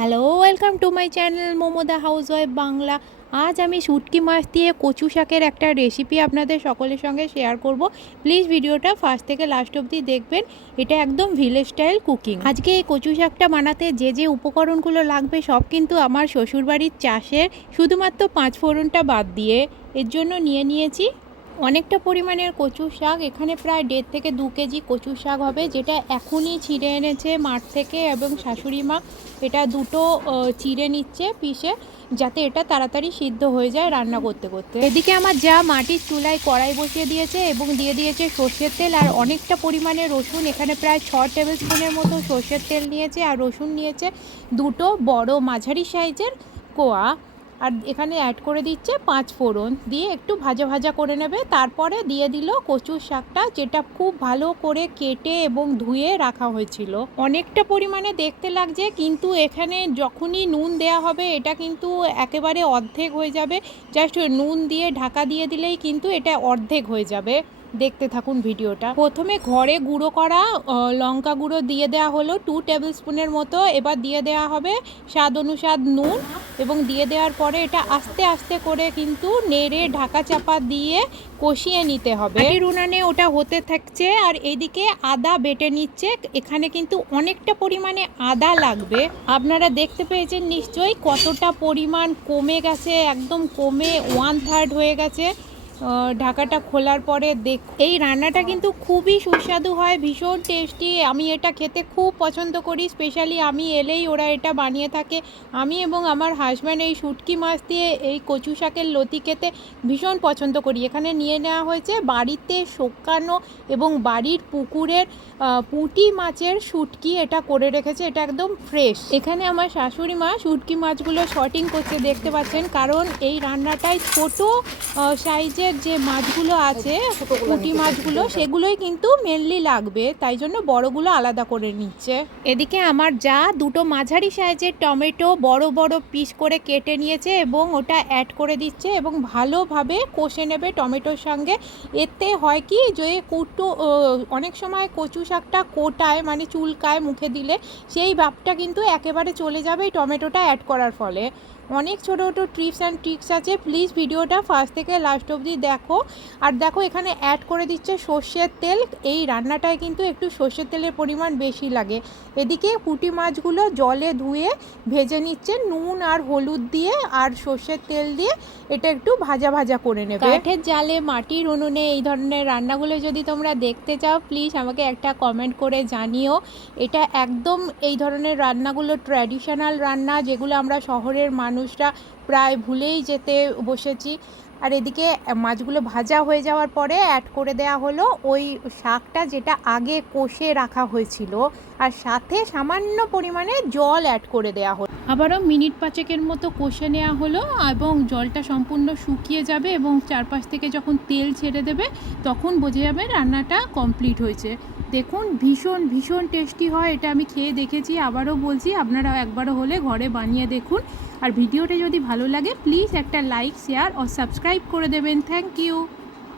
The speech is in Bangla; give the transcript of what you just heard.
Hello, welcome to my channel Momoda housewife Bangla. আজ আমি শুটকি মাছ দিয়ে কচু শাকের একটা রেসিপি আপনাদের সকলের সঙ্গে শেয়ার করব। প্লিজ ভিডিওটা ফার্স্ট থেকে লাস্ট অবধি দেখবেন। এটা একদম ভিলেজ স্টাইল কুকিং। আজকে এই কচু শাকটা বানাতে যে যে উপকরণগুলো লাগবে সব কিন্তু আমার শ্বশুরবাড়ির চাষের, শুধুমাত্র 5 ফোড়নটা বাদ দিয়ে। এর জন্য নিয়েছি অনেকটা পরিমাণের কচু শাক। এখানে প্রায় 1.5 থেকে 2 কেজি কচু শাক হবে, যেটা এখনই ছিঁড়ে এনেছে মাঠ থেকে, এবং শাশুড়ি মা এটা দুটো চিড়ে নিচ্ছে পিষে, যাতে এটা তাড়াতাড়ি সিদ্ধ হয়ে যায় রান্না করতে করতে। এদিকে আমার যা মাটির চুলায় কড়াই বসিয়ে দিয়েছে এবং দিয়ে দিয়েছে সর্ষের তেল আর অনেকটা পরিমাণে রসুন। এখানে প্রায় 6 টেবিল স্পুনের মতো সর্ষের তেল নিয়েছে, আর রসুন নিয়েছে দুটো বড় মাঝারি সাইজের কোয়া। আর এখানে অ্যাড করে দিচ্ছে 5 ফোড়ন, দিয়ে একটু ভাজা ভাজা করে নেবে। তারপরে দিয়ে দিল কচুর শাকটা, যেটা খুব ভালো করে কেটে এবং ধুয়ে রাখা হয়েছিল। অনেকটা পরিমাণে দেখতে লাগছে, কিন্তু এখানে যখনই নুন দেয়া হবে এটা কিন্তু একেবারে অর্ধেক হয়ে যাবে। জাস্ট নুন দিয়ে ঢাকা দিয়ে দিলেই কিন্তু এটা অর্ধেক হয়ে যাবে। দেখতে থাকুন ভিডিওটা। প্রথমে ঘরে গুঁড়ো করা লঙ্কা গুঁড়ো দিয়ে দেওয়া হলো 2 টেবিল স্পুনের মতো। এবার দিয়ে দেওয়া হবে স্বাদ অনুসার নুন, এবং দিয়ে দেওয়ার পরে এটা আস্তে আস্তে করে কিন্তু নেড়ে ঢাকা চাপা দিয়ে কষিয়ে নিতে হবে। উনানে ওটা হতে থাকছে, আর এইদিকে আদা বেটে নিচ্ছে। এখানে কিন্তু অনেকটা পরিমাণে আদা লাগবে। আপনারা দেখতে পেয়েছেন নিশ্চয়ই কতটা পরিমাণ কমে গেছে, একদম কমে 1/3 হয়ে গেছে ঢাকাটা খোলার পরে। এই রান্নাটা কিন্তু খুবই সুস্বাদু হয়, ভীষণ টেস্টি। আমি এটা খেতে খুব পছন্দ করি, স্পেশালি আমি এলেই ওরা এটা বানিয়ে থাকে। আমি এবং আমার হাজব্যান্ড এই শুটকি মাছ দিয়ে এই কচু শাকের লতি খেতে ভীষণ পছন্দ করি। এখানে নিয়ে নেওয়া হয়েছে বাড়িতে শুকানো এবং বাড়ির পুকুরের পুঁটি মাছের শুটকি, এটা করে রেখেছে, এটা একদম ফ্রেশ। এখানে আমার শাশুড়ি মা শুটকি মাছগুলো শর্টিং করতে দেখতে পাচ্ছেন, কারণ এই রান্নাটায় ছোট সাইজের যে মাছগুলো আছে, পুঁটি মাছগুলো, সেগুলোই কিন্তু মেনলি লাগবে, তাই জন্য বড়গুলো আলাদা করে নিচ্ছে। এদিকে আমার যা দুটো মাঝারি সাইজের টমেটো বড় বড় পিস করে কেটে নিয়েছে এবং ওটা অ্যাড করে দিচ্ছে এবং ভালোভাবে কষে নেবে টমেটোর সঙ্গে। এতে হয় কি, যে অনেক সময় কচু শাকটা কোটায়, মানে চুলকায় মুখে দিলে, সেই ভাবটা কিন্তু একেবারে চলে যাবে এই টমেটোটা অ্যাড করার ফলে। অনেক ছোটো ছোটো টিপস অ্যান্ড ট্রিক্স আছে, প্লিজ ভিডিওটা ফার্স্ট থেকে লাস্ট অবধি দেখো। আর দেখো এখানে অ্যাড করে দিচ্ছে সর্ষের তেল। এই রান্নাটায় কিন্তু একটু সর্ষের তেলের পরিমাণ বেশি লাগে। এদিকে পুঁটি মাছগুলো জলে ধুয়ে ভেজে নিচ্ছে নুন আর হলুদ দিয়ে আর সর্ষের তেল দিয়ে। এটা একটু ভাজা ভাজা করে নেবে। কাঠের জালে, মাটির উনুনে এই ধরনের রান্নাগুলো যদি তোমরা দেখতে চাও, প্লিজ আমাকে একটা কমেন্ট করে জানিও। এটা একদম এই ধরনের রান্নাগুলো ট্র্যাডিশনাল রান্না, যেগুলো আমরা শহরের মানুষরা প্রায় ভুলেই যেতে বসেছি। আর এদিকে মাছগুলো ভাজা হয়ে যাওয়ার পরে অ্যাড করে দেয়া হলো ওই শাকটা, যেটা আগে কষে রাখা হয়েছিল, আর সাথে সামান্য পরিমাণে জল অ্যাড করে দেয়া হলো। আবারও মিনিট 5 মতো কষে নেওয়া হলো, এবং জলটা সম্পূর্ণ শুকিয়ে যাবে এবং চারপাশ থেকে যখন তেল ছেড়ে দেবে তখন বোঝা যাবে রান্নাটা কমপ্লিট হয়েছে। দেখুন ভীষণ ভীষণ টেস্টি হয় এটা, আমি খেয়ে দেখেছি, আবারও বলছি আপনারা একবারও হলে ঘরে বানিয়ে দেখুন। আর ভিডিওটা যদি ভালো লাগে প্লিজ একটা লাইক, শেয়ার ও সাবস্ক্রাইব করে দেবেন। Thank you.